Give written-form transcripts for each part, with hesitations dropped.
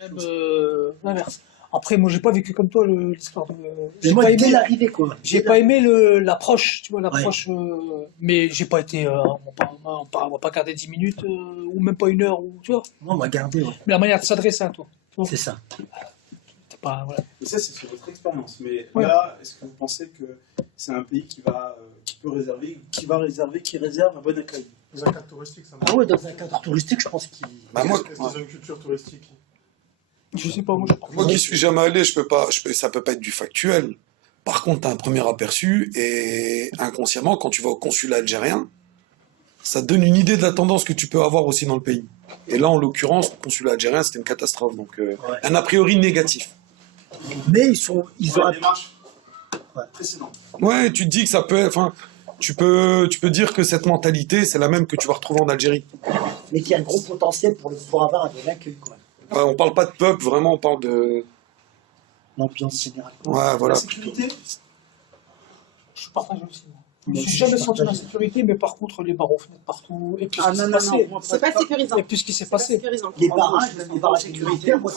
Même l'inverse. Après, moi, j'ai pas vécu comme toi l'histoire de. Mais J'ai moi, pas dès aimé, l'arrivée, quoi. j'ai pas aimé l'approche, tu vois, l'approche. Mais j'ai pas été. On va pas garder 10 minutes ou même pas une heure, ou, tu vois. Moi, on m'a gardé, ouais. Mais la manière de s'adresser à toi. Tu vois. C'est ça. C'est pas, voilà. Mais ça, c'est sur votre expérience. Mais Ouais. là, est-ce que vous pensez que c'est un pays qui réserve un bon accueil? Dans un cadre touristique, ça Ah ouais, dans un cadre touristique, je pense qu'il... Bah, moi, Est-ce qu'ils ont une culture touristique? Je sais pas, moi, moi qui suis jamais allé, ça peut pas être du factuel. Par contre, t'as un premier aperçu et inconsciemment, quand tu vas au consulat algérien, ça te donne une idée de la tendance que tu peux avoir aussi dans le pays. Et là, en l'occurrence, le consulat algérien, c'était une catastrophe. Donc, un a priori négatif. Mais ils ont... La démarche précédente. Ouais, tu te dis que ça peut... Enfin, tu peux dire que cette mentalité, c'est la même que tu vas retrouver en Algérie. Mais qu'il y a un gros potentiel pour avoir un bon accueil, quoi. Ouais, on parle pas de peuple, vraiment, on parle de... L'ambiance générale. Ouais, voilà. La sécurité? Je partage aussi. Moi. Je Moi me suis aussi, jamais je senti en partage. sécurité, mais par contre, les barreaux fenêtres partout. Et puis, Ah ce qui non, s'est non, passé. non. C'est pas sécurisant. Et puis, ce qui s'est C'est pas passé. sécurisant. Les barrages, même les barrages sécuritaires, moi,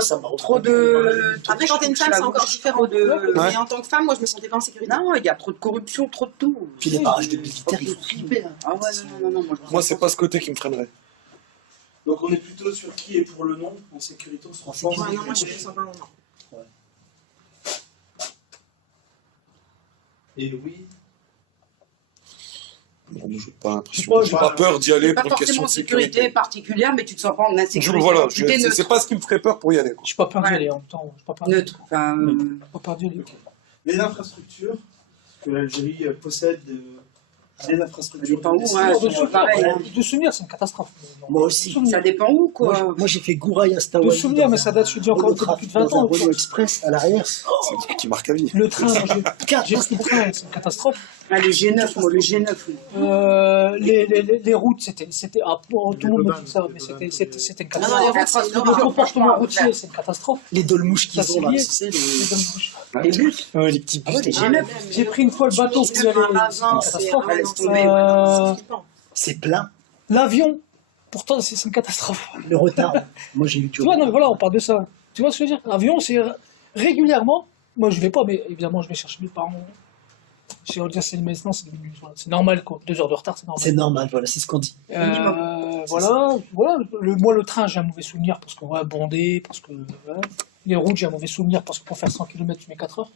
ça m'a Trop de. Après, quand t'es une femme, c'est encore différent. de. Ouais. Mais en tant que femme, moi, je me sentais pas en sécurité. Non, il y a trop de corruption, trop de tout. Puis les barrages de militaires, ils sont flippés, hein. Ah ouais, non. Moi, c'est pas ce côté qui me freinerait. Donc on est plutôt sur qui est pour le non en sécurité, on se rend En pas Ouais, non, moi, je me sens pas non. Et oui. Bon, j'ai pas l'impression. Pas- J'ai pas peur d'y aller Pas pour une question forcément de sécurité sécurité. particulière, mais tu te sens pas en insécurité. Voilà, Tu t'es c'est pas ce qui me ferait peur pour y aller. J'ai pas peur d'y Ouais. aller en même temps. J'ai pas peur neutre. Enfin, Pas peur d'y aller. Les infrastructures que l'Algérie possède, des Ça infrastructures. dépend où, des hein. stations- De pareil, hein. de souvenirs, c'est une catastrophe. Moi aussi. ça dépend où, quoi. Moi, j'ai fait Gouraï à De Stawali. souvenirs, mais ça date, je te dis, encore depuis plus de 20 Dans un ans. Renault Express à l'arrière. C'est un truc qui marque à vie. Le train, moi, j'ai pris le train, c'est une catastrophe. Ah, le G9, moi, le G9. Oui. Les routes, c'était tout le monde me dit ça, mais c'était une Non, non, les catastrophe. routes, c'est Le énorme. comportement routier, c'est une catastrophe. Les dolmouches Ça, qu'ils c'est ont, là, lié. tu sais, les... Les bus. les petits bus. les là. G9. J'ai pris une fois le bateau pour y aller, c'est une catastrophe. laisse tomber, C'est plein. L'avion, pourtant, c'est une catastrophe. Le retard. Moi, j'ai eu du Tu vois, non, mais voilà, on parle de ça. Tu vois ce que je veux dire? L'avion, c'est régulièrement, moi je vais pas, mais évidemment, je vais chercher mes parents. Chez Audia, c'est maintenant, c'est normal, quoi. 2 heures de retard, c'est normal. C'est normal, voilà, c'est ce qu'on dit. Voilà. Moi, le train, j'ai un mauvais souvenir parce que, ouais, bondé, parce que, ouais. Les routes, j'ai un mauvais souvenir parce que pour faire 100 km, tu mets 4 heures.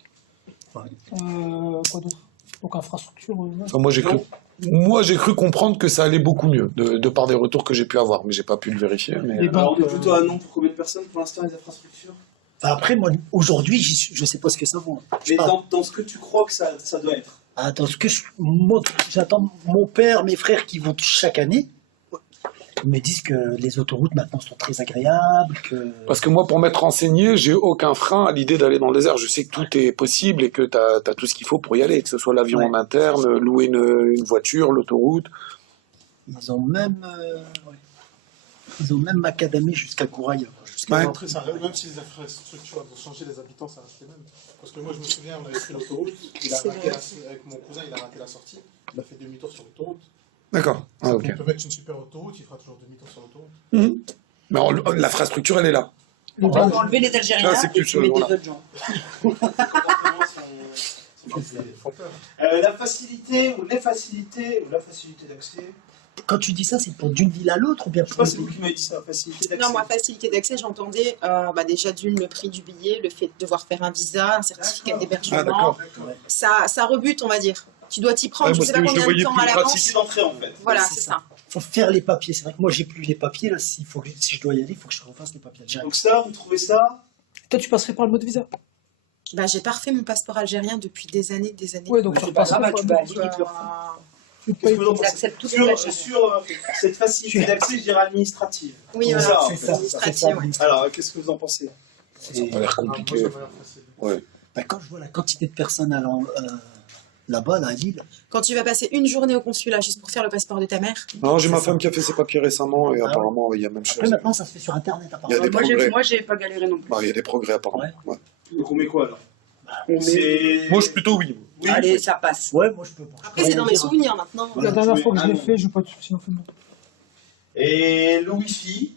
Ouais. Quoi d'autre? Donc, infrastructure, ouais. Enfin, moi, j'ai cru comprendre que ça allait beaucoup mieux, de par des retours que j'ai pu avoir, mais j'ai pas pu le vérifier. Mais, Les Alors on est banques, plutôt à non pour combien de personnes pour l'instant les infrastructures? Enfin, après, moi, aujourd'hui, je sais pas ce que ça vaut. Je Mais parle. dans ce que tu crois que ça doit être. Attends, moi, j'attends mon père, mes frères qui vont chaque année. Ils me disent que les autoroutes maintenant sont très agréables, que... Parce que moi, pour m'être renseigné, j'ai aucun frein à l'idée d'aller dans le désert. Je sais que tout est possible et que tu as tout ce qu'il faut pour y aller, que ce soit l'avion Ouais. en interne, louer une voiture, l'autoroute. Ils ont même macadamé jusqu'à Gouraïa, quoi, jusqu'à- Ouais. Après, même si les infrastructures elles ont changé, les habitants, ça reste les mêmes. Parce que moi, je me souviens, on avait pris l'autoroute, avec mon cousin, il a raté la sortie, il a fait demi-tour sur l'autoroute. D'accord. Ah, ok. Il peut mettre une super autoroute, il fera toujours demi-tour sur l'autoroute. Mais alors, l'infrastructure, elle est là. On va enlever les Algériens Là, c'est et plus, tu mets des voilà. autres gens. Ils font peur. La facilité ou les facilités ou la facilité d'accès. Quand tu dis ça, c'est pour d'une ville à l'autre ou bien Je sais pour... pas c'est vous qui m'avez dit ça, facilité d'accès. Non, moi, facilité d'accès, j'entendais déjà d'une, le prix du billet, le fait de devoir faire un visa, un certificat D'accord. d'hébergement. Ah, d'accord. Ça rebute, on va dire. Tu dois t'y prendre, Ouais, je moi, sais pas je le combien de voyais temps plus à l'avance. pratique. C'est d'entrée en fait. Voilà, Ouais, c'est c'est ça. faut faire les papiers. C'est vrai que moi, j'ai plus les papiers. Là, si je dois y aller, il faut que je refasse les papiers algériens. Donc ça, vous trouvez ça? Toi, tu passerais par le mode visa. Bah, j'ai pas refait mon passeport algérien depuis des années. Ouais, donc tu C'est repasses pas grave, par tu le vas mode aller, ils te le refont. tu Qu'est-ce payes. que vous en Ils pensez acceptent toutes les Algériens. sur cette facilité d'accès, je dirais administrative. Oui, C'est voilà, ça, en C'est fait. ça, administratif, c'est ça. ouais. Alors, qu'est-ce que vous en pensez? Ça a l'air compliqué. Moi, ça m'a l'air facile. Bah, quand je vois la quantité de personnes allant là-bas, là, à Lille, Quand tu vas passer une journée au consulat juste pour faire le passeport de ta mère, Non, j'ai ma femme qui a fait ses papiers récemment et Ah ouais. apparemment, il y a même chose. après maintenant, ça se fait sur Internet, Il y a apparemment. des progrès. Moi, j'ai pas galéré non plus. Bah, il y a des progrès apparemment. Ouais. Donc on met quoi alors? On met- C'est... Moi, je suis plutôt oui. Oui. Allez, ça passe. Ouais, moi, je peux pas. après c'est dans mes souvenirs maintenant. La dernière fois que je l'ai Ah, fait, je n'ai pas de soucis. Et le Wi-Fi,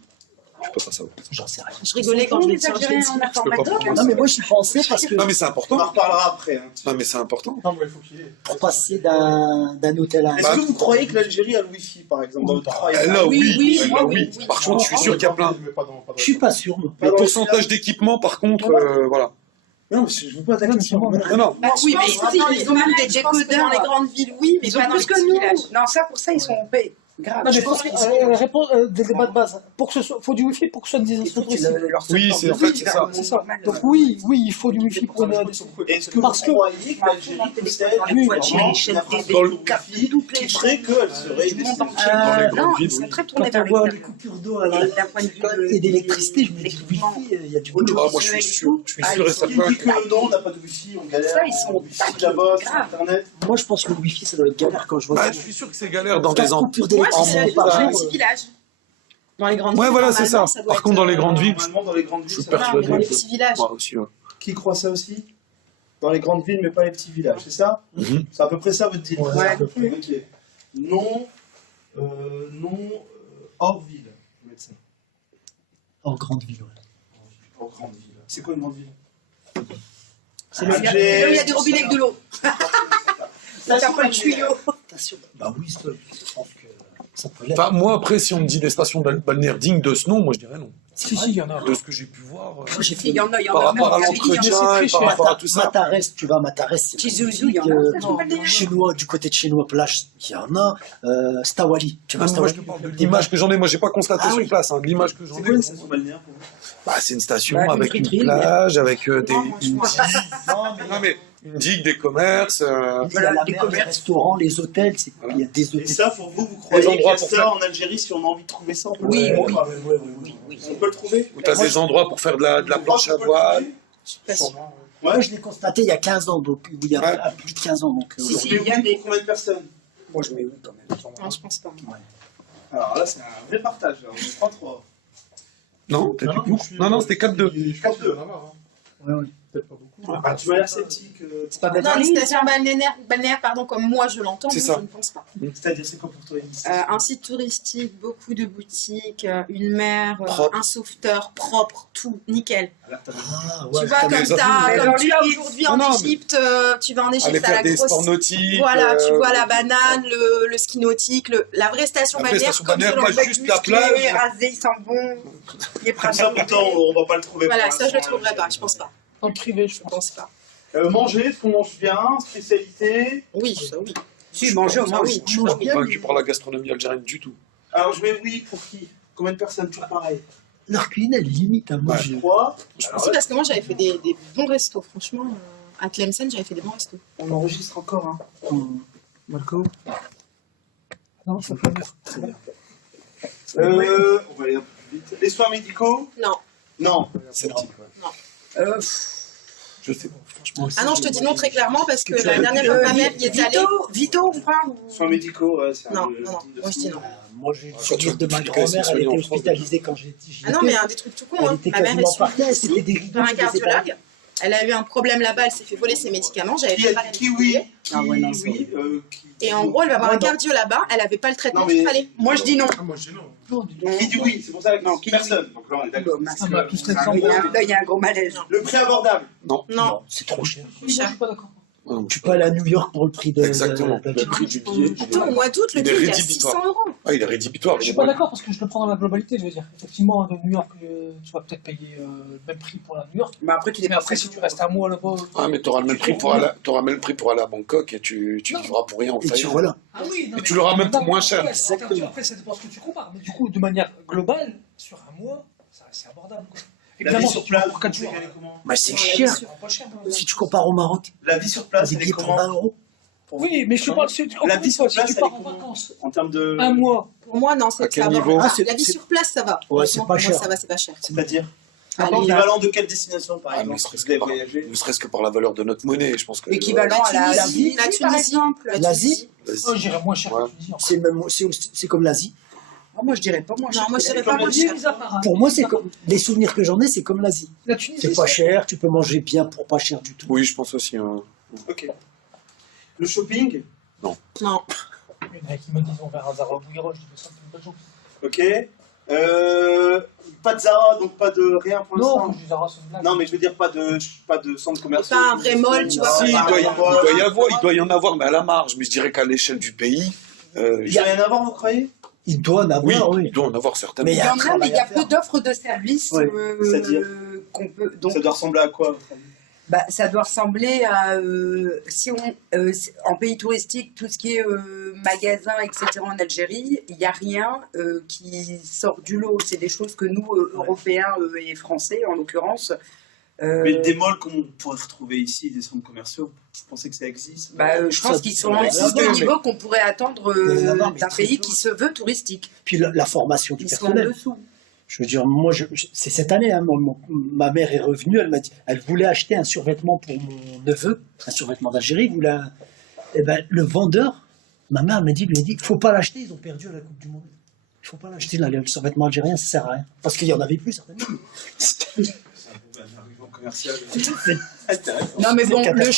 Je peux pas savoir. J'en sais rien. Je rigolais quand je les l'ai dit. Algériens en peux pas informatique. Non, mais moi, j'y pensais parce que Non, mais c'est On en important. reparlera après. Hein. Non, mais c'est important. Non, mais il faut qu'il y ait. pour passer d'un hôtel à un Est-ce autre. que vous croyez que l'Algérie a le Wifi, par exemple, dans votre travail? Là, oui. oui, Elle, moi, là, oui, oui. oui. Par contre, je suis sûr qu'il y a plein. Mais pas dans Je suis pas sûr, moi. Le pourcentage d'équipement, par contre, voilà. Non, mais je vous pose la question. Non, non. Bah, Oui, je mais pense si, que ils ont même des je pense que décodeurs dans les grandes villes, oui, mais Ils ont pas dans les plus que petits nous. villages. Non, ça, pour ça, ils sont en paix. Grave. Non, mais je pense que la réponse des débats de base, pour que ce soit, faut du wifi pour que ce soit une dimension précise. Oui, c'est en fait, c'est ça. C'est ça. Donc oui, il faut du wifi pour une. Est-ce que Parce vous que- croyez que l'Algérie possède les vraiment voitures, les chaînes une TV, infrastructure les Wi-Fi toutes les qui ferait qu'elle serait du monde entier. Dans les Non, grandes ils villes, sont oui. très Quand tournés vers on voit les l'extérieur. coupures d'eau à la Et d'un point de vue et d'électricité, je me dis, l'équipement. wifi, il y a du Oui, boulot. Ah, moi, je suis sûr et Qui certain dit que. que non, on n'a pas de Wi-Fi, on galère. Ça, ils sont on Wi-Fi taqués, là-bas, sur grave. Internet. Moi, je pense que le wifi, ça doit être galère quand je vois Bah, ça. je suis sûr que c'est galère dans 4 des endroits. coupures Moi, En je d'électricité suis par dans les jour. petits villages. Dans les grandes Ouais, villes, voilà, c'est ça. normalement, doit Par être, contre, dans les grandes villes, Normalement, dans les grandes villes, je suis ça va. persuadé. dans les petits villages. Moi aussi, ouais. Qui croit ça aussi? Dans les grandes villes, mais pas les petits villages, c'est ça? Mhm. C'est à peu près ça votre deal. Ouais, c'est à peu près. Ok. Non, hors ville, médecin. En grande ville, ouais. Hors grande ville. C'est quoi une grande ville? C'est là où il y a des robinets avec de l'eau. Ça fait pas de tuyau. Attention. Bah oui, ça, je pense que ça peut l'être. Enfin, moi, après, si on me dit des stations balnéaires dignes de ce nom, moi, je dirais non. Si, il y en a. De ce que j'ai pu voir. J'ai Il fait y en a, il y en Par a même rapport à qui habitent, il y en a l'entretien et par rapport à tout ça. Matares, tu vas à Matares, c'est Tizouzou, il y en a, magnifique, ça, je comprends pas. Chinois, du côté de Chinois Plage, il y en a. Stawali, tu vas à Ah, moi, je Stawali. te parle de l'image que j'en ai. Moi, j'ai pas constaté Ah sur oui. place. Hein, de l'image que j'en C'est ai. quoi une station balnéaire pour vous? Bah, c'est une station Bah, une avec une friterie, plage, avec des. Non, moi, je une vois digue. pas. Non, mais une digue, des commerces. Il y a la les mer, les commerces. restaurants, les hôtels, il y a des Et hôtels. ça, pour vous croyez Des endroits qu'il y a pour ça faire- en Algérie si on a envie de trouver ça? On peut le Oui, trouver, oui. quoi. Oui. On peut le trouver? Où t'as des endroits pour faire de la planche à voile. Sûrement, Moi, je l'ai constaté il y a 15 ans, donc il y a Ouais. plus de 15 ans. Donc, Si, si. Il y a des combien de personnes? Moi, je mets où quand même? Non, je pense pas. Alors là, c'est un vrai partage. Là. On est 3-3. Non, peut-être Non, plus. moi, je suis- Non, non, c'était 4-2. Je pense qu'il y en a marre. ouais, ouais. Peut-être pas beaucoup. Ah, tu m'as l'air sceptique. C'est pas Dans les stations balnéaires, pardon, comme moi je l'entends, C'est moi, ça. je ne pense pas. C'est-à-dire, c'est quoi pour toi une Un site touristique, beaucoup de boutiques, une mer, Propre. un sauveteur propre, tout, nickel. Ah, Tu ouais. vois, comme comme, les Mais comme dans tu les as Égyptes. aujourd'hui en Non, non, Égypte, tu vas en Aller Égypte, à faire la des grosse. sports nautiques. Voilà, tu vois la banane, le ski nautique, la vraie station La vraie balnéaire. station comme balnéaire, selon pas le- juste la Musclé, plage. rasé, il sent bon. Il est Comme pratique. ça, pourtant, on va pas le trouver. Voilà, pour ça je le l'instant, trouverai pas, je pense pas. Dans le privé, je Je pense. pense pas. Manger, est-ce qu'on mange bien? Spécialité? Oui, ça oui. Si, manger, Ah oui, Je suis pas convaincu par la gastronomie algérienne du tout. Alors, je mets oui pour qui? Combien de personnes? Toujours pareil. Leur cuisine, elle est limite à moi. Ouais. 3. Si, parce que moi j'avais fait des bons restos, franchement. À Tlemcen, j'avais fait des bons restos. On enregistre encore, hein. Marco? Non, ça peut venir. C'est bien. On va aller un peu plus vite. Les soins médicaux? Non. Non. Sceptique, ouais. Je sais pas. Franchement, Ah non, je te dis non très clairement parce que Que tu la as- dernière fois que ma mère y est allée. Vito, on prend. Soins médicaux, ouais, c'est Non, un- non, non, moi je dis non. Moi, j'ai le Quand souvenir tu de ma expliques grand-mère, c'est elle soigné était en France, hospitalisée quand j'y Ah non, mais des trucs tout con. Elle Hein. était Ma mère quasiment est par terre, suivie c'était des ici rideaux par un qui faisaient pas. cardiologue. Elle a eu un problème là-bas, elle s'est fait voler ses médicaments. J'avais Qui a préparé dit les kiwi? billets. Ah ouais, non, c'est Kiwi, Et en gros, elle va avoir un Non, non. cardio là-bas. Elle avait pas le traitement Non, qu'il mais- fallait. Moi, je dis non. Ah, moi, je dis non. Non, du tout. Qui dit oui? C'est pour ça que Non, qui dit personne. Donc là, on est d'accord. Ah, bah, tous les Là, il y a un gros malaise. Le prix abordable. Non, Non, c'est trop cher. Oui, moi, je suis pas d'accord. Tu peux aller à New York pour le prix de. Exactement. de- Le prix du billet. Attends, au mois d'août, le Il est billet il est à rédhibitoire. 600 €. Ah, il est rédhibitoire. Je suis pas d'accord parce que je le prends dans la globalité, je veux dire. Effectivement, de New York, tu vas peut-être payer le même prix pour la New York. Mais après, tu Mais après, si tu restes un mois là-bas. Ah, mais t'auras le même prix pour aller à Bangkok et tu vivras pour rien en Et tu Thaïlande. voilà. Ah oui, non, Et tu l'auras même pour moins cher. Ouais, Exactement. Après, ça dépend ce que tu compares. Mais du coup, de manière globale, sur un mois, c'est abordable. Quoi. La vie Évidemment, sur si tu vas place, pour 4 vous jours, savez qu'elle est comment? Bah, c'est Ouais, cher. c'est pas cher. Si tu compares au Maroc, La vie sur t'as place, des elle est billets pour comment? 20 €. Oui, mais je te parle. La vie sur si place, tu elle pars est en comment vacances, En termes de. un mois, Pour moi, non, À c'est quel ça va. niveau Ah, c'est- la vie c'est- sur place, ça va. Ouais, c'est Franchement, pas pour moi, cher. ça va, c'est pas cher. C'est-à-dire? Allez, L'équivalent de quelle destination, par Ah, ne exemple? serait-ce Vous avez que par- voyagé? ne serait-ce que par la valeur de notre monnaie, je pense que. Équivalent à la Tunisie, la par Tunisie. exemple. La L'Asie, Tunisie. oh, j'irais moins cher Ouais. que tu dis. c'est même, c'est comme l'Asie. Ah, moi, je dirais pas moins cher. Non, moi, je dirais Comme pas moins la cher. Mis à part, hein. Pour moi, c'est comme les souvenirs que j'en ai, c'est comme l'Asie. La Tunisie, C'est pas cher, tu peux manger bien pour pas cher du tout. Oui, je pense aussi. Hein. Ok. Le shopping? Non. Il y en a qui me disent on verra Zara Bougueroche, je dis mais ça, c'est une bonne chose. Ok. Pas de Zara, donc pas de rien pour Non, l'instant. quand je dis Zara, c'est une blague. Non, mais je veux dire pas de centre commercial. Pas un vrai mall, tu vois. Si, Ah, il doit y en avoir, mais à la marge. Mais je dirais qu'à l'échelle du pays, Il y a rien à voir, vous croyez? Il doit en oui, avoir, oui. il doit en avoir certainement. Mais Il y en a, travail mais il y a à faire. peu d'offres de services Ouais, c'est-à-dire qu'on peut. Donc, Ça doit ressembler à quoi? bah, ça doit ressembler à si on en pays touristique, tout ce qui est magasin, etc. en Algérie, il n'y a rien qui sort du lot. C'est des choses que nous, Européens et Français, en l'occurrence. Mais des malls qu'on pourrait retrouver ici, des centres commerciaux, vous pensez que ça existe? Je pense qu'ils sont en Ouais, dessous ouais, du niveau qu'on pourrait attendre Il y en a marre, mais d'un très pays peu. qui se veut touristique. Puis la formation du Ils sont en personnel. dessous. Je veux dire, moi, c'est cette année, hein, ma mère est revenue, elle m'a dit, elle voulait acheter un survêtement pour mon neveu, un survêtement d'Algérie, et ben, le vendeur, ma mère lui a dit, il faut pas l'acheter, ils ont perdu à la Coupe du Monde. Il faut pas l'acheter, là, le survêtement algérien, ça sert à rien. Parce qu'il y en avait plus, certainement. C'est un argument commercial. Non, mais C'est bon, le catastrophique.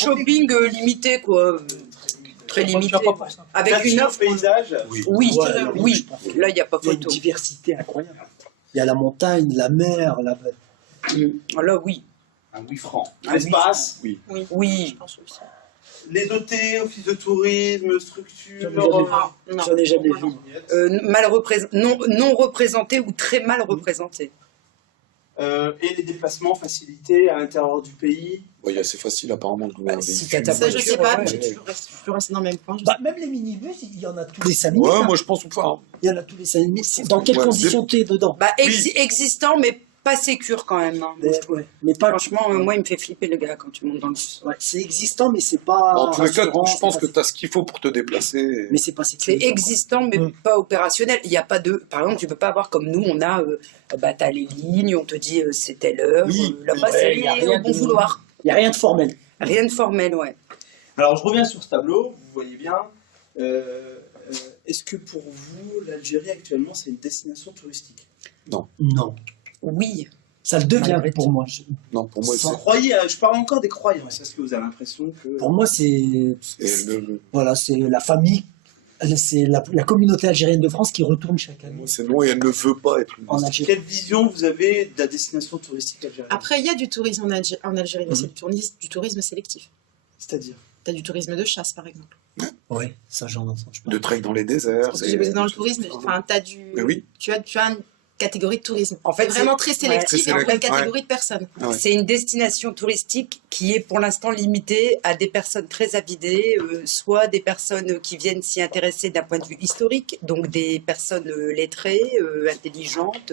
shopping limité, quoi. Très Tu limité. vas pas pour ça. Avec une Nature, offre. paysage. Oui. Oui, Ouais, oui. je pense. Là, il n'y a pas Il y a une photo. diversité incroyable. Il y a la montagne, la mer, Là, oui. Un 8 francs. Un Espace. Oui. Oui. Je pense aussi. Les dotés, office de tourisme, structure. J'en ai jamais vu. Non. J'en ai jamais vu. Non représenté ou très mal représenté. Et les déplacements facilités à l'intérieur du pays. Oui, c'est facile apparemment de louer un si véhicule. t'as ta Ça, je sais pas, Ouais. je suis toujours restée dans le même point. je Bah, même les minibus, il y en a tous les 5 minutes. Ouais, hein. moi je pense pas. Il y en a tous les 5 minutes. Dans quelles Ouais, conditions tu es dedans? Existant, mais pas sécure quand même. Hein. Mais pas. Franchement, moi, il me fait flipper le gars quand tu montes dans le bus. Ouais, c'est existant, mais c'est pas. En tous les cas, rassurant, je pense c'est que pas- tu as ce qu'il faut pour te déplacer. Mais c'est pas C'est sécurisant. existant, mais pas opérationnel. Il n'y a pas de. Par exemple, tu peux pas avoir comme nous, on a. T'as les lignes, on te dit c'est telle heure. Oui, Là-bas, ouais, c'est y a rien au bon de- vouloir. Il n'y a rien de formel. Rien de formel, ouais. Alors, je reviens sur ce tableau, vous voyez bien. Est-ce que pour vous, l'Algérie actuellement, c'est une destination touristique? Non. Oui. Ça le devient Malgré pour tout. moi. Non, pour moi, Vous croyez, je parle encore des croyants. Est-ce que vous avez l'impression que... Pour moi, c'est. c'est Voilà, c'est la famille. C'est la communauté algérienne de France qui retourne chaque année c'est non, et elle ne veut pas être une en destination. Algérie. Quelle vision vous avez de la destination touristique algérienne? Après, il y a du tourisme en Algérie, mais c'est du tourisme sélectif. C'est-à-dire? Tu as du tourisme de chasse, par exemple. Oui, ça j'en entends. De trek dans les déserts. Parce que j'ai bossé dans le tourisme, enfin, Mais oui. tu as une catégorie de tourisme. En fait, C'est vraiment c'est- très sélectif ouais, et pour une ouais. catégorie de personnes. Ah ouais. C'est une destination touristique qui est pour l'instant limitée à des personnes très avidées, soit des personnes qui viennent s'y intéresser d'un point de vue historique, donc des personnes lettrées, intelligentes,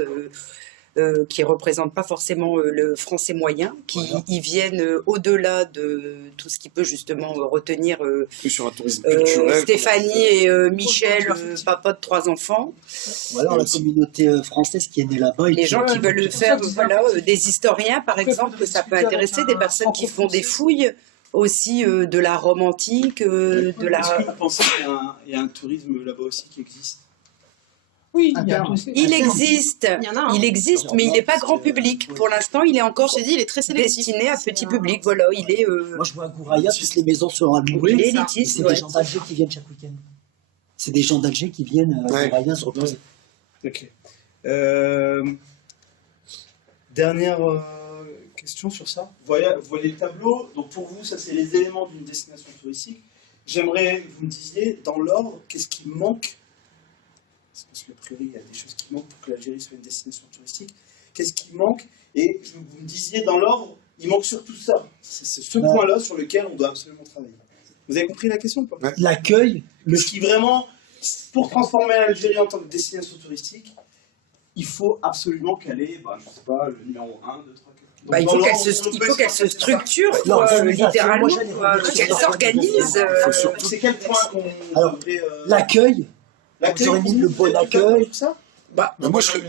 qui ne représentent pas forcément le français moyen, qui y viennent au-delà de tout ce qui peut justement retenir Plus sur un tourisme culturel. Stéphanie et Michel, papa de 3 enfants. Ou alors la communauté française qui est née là-bas. et Les qui- gens qui veulent c'est faire pour ça que des historiens, par exemple, ça peut intéresser des personnes qui font des fouilles aussi de la Rome antique, de Est-ce que la... vous pensez qu'il y a un tourisme là-bas aussi qui existe? Oui, Ah, il y a bien. Il existe, Il y en a un. il existe, mais il n'est pas grand public. Pour l'instant, il est encore Je t'ai dit, il est très sélectif. destiné à C'est petit un- public. Voilà, il est Moi, je vois à Gouraya, toutes les maisons sont il est allouées. élitiste. C'est ouais. des gens d'Alger qui viennent chaque week-end. C'est des gens d'Alger qui viennent à Ouais. Gouraya se reposer. Ok. Dernière question sur ça. Vous voyez le tableau. Donc pour vous, ça c'est les éléments d'une destination touristique. J'aimerais que vous me disiez, dans l'ordre, qu'est-ce qui manque? Parce que a priori, il y a des choses qui manquent pour que l'Algérie soit une destination touristique. Qu'est-ce qui manque? Et vous me disiez, dans l'ordre, il manque surtout ça. C'est ce Ouais. point-là sur lequel on doit absolument travailler. Vous avez compris la question ou pas? L'accueil, Ce qui vraiment, pour transformer l'Algérie en tant que destination touristique, il faut absolument qu'elle ait, je sais pas, le numéro 1, 2, 3, 4. Bah, il faut qu'elle se structure, quoi, L'organisation, littéralement, moi, j'allais quoi, dire, qu'elle c'est s'organise. C'est quel point qu'on Alors, devrait... l'accueil, l'accueil, j'aurais mis le bon accueil. tout ça? Mais moi, je serais.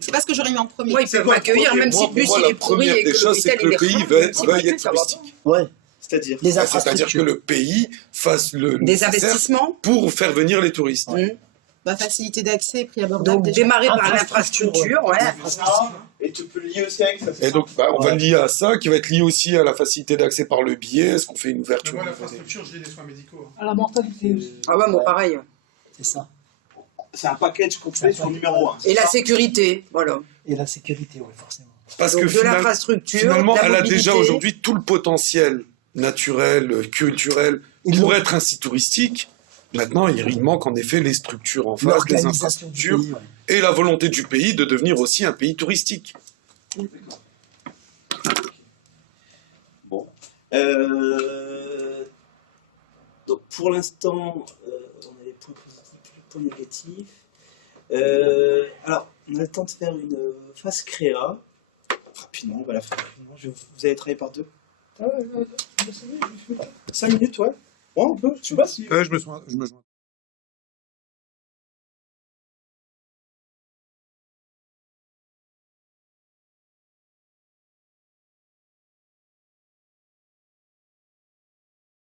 C'est pas ce que j'aurais mis en premier. Moi, ils peuvent m'accueillir, même si Moi, plus pour moi, il est la pourri première et que des choses, c'est l'hôtel, que le il est pays creux, veuille être ça va pas. touristique. Ouais, C'est-à-dire les C'est-à-dire que infrastructures. le pays fasse le Des nécessaire investissements. pour faire venir les touristes. Facilité d'accès, prix abordable. Donc déjà. démarrer par Infrastructure, l'infrastructure, ouais. Et tu peux le lier aussi avec ça. Et donc, on va le lier à ça, qui va être lié aussi à la facilité d'accès par le billet. Est-ce qu'on fait une Mais ouverture moi, l'infrastructure, je lis les soins médicaux. À la mentalité aussi. Ah ouais, moi pareil. C'est ça. c'est un package complet sur numéro 1. Et la sécurité, voilà. Et la sécurité, oui, forcément. Parce Donc que de l'infrastructure, finalement, de la elle a mobilité. déjà aujourd'hui tout le potentiel naturel, culturel, Et pour donc- être un site touristique. Maintenant, il manque en effet les structures en face, les L'organisation du infrastructures, pays, ouais. et la volonté du pays de devenir aussi un pays touristique. Bon. Donc pour l'instant, on a les points positifs, les points négatifs. Alors, on a le temps de faire une phase créa. Rapidement, on va la faire rapidement. Vous allez travailler par deux. 5 minutes, ouais. Ouais, on peut. Je sais pas si. Je me joins.